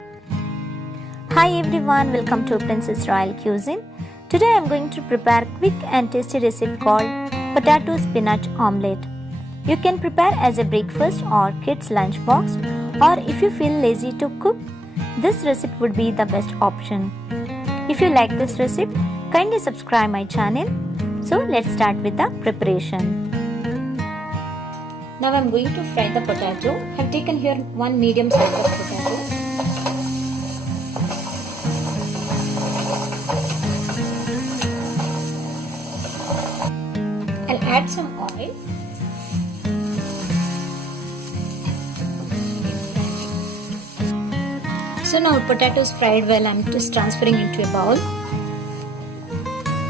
Hi everyone, welcome to Princess Royal Cuisine. Today I am going to prepare quick and tasty recipe called potato spinach omelette. You can prepare as a breakfast or kids lunchbox, or if you feel lazy to cook, this recipe would be the best option. If you like this recipe, kindly subscribe my channel. So let's start with the preparation. Now I am going to fry the potato. I have taken here one medium size of potato. I'll add some oil. So now potato is fried well. I'm just transferring into a bowl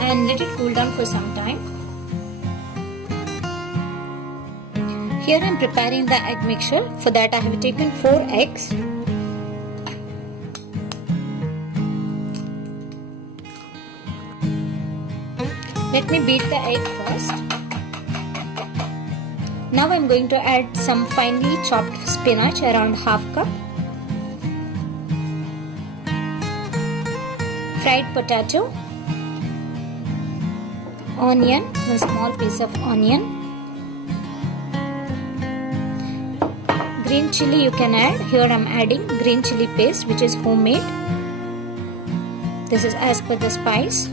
and let it cool down for some time. Here I am preparing the egg mixture. For that I have taken 4 eggs. Let me beat the egg first. Now I am going to add some finely chopped spinach, around half cup. Fried potato. Onion, a small piece of onion. Green chili you can add. Here I am adding green chili paste, which is homemade. This is as per the spice.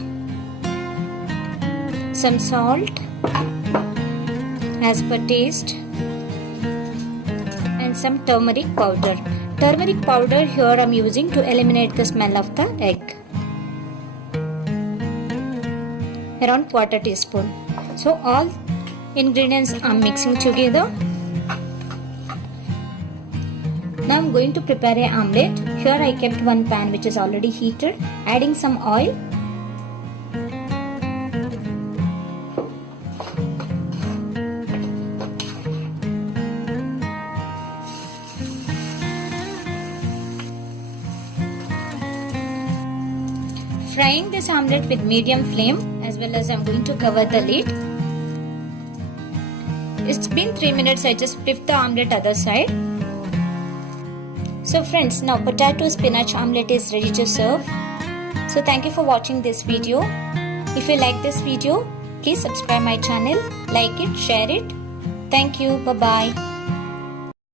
Some salt as per taste, and some turmeric powder. Turmeric powder here I am using to eliminate the smell of the egg. Around 1/4 teaspoon. So all ingredients I am mixing together. Now I am going to prepare an omelette. Here I kept one pan which is already heated, adding some oil. Frying this omelette with medium flame, as well as I am going to cover the lid. It's been 3 minutes. I just flipped the omelette other side. So friends, now potato spinach omelette is ready to serve. So thank you for watching this video. If you like this video, please subscribe my channel, like it, share it. Thank you. Bye bye.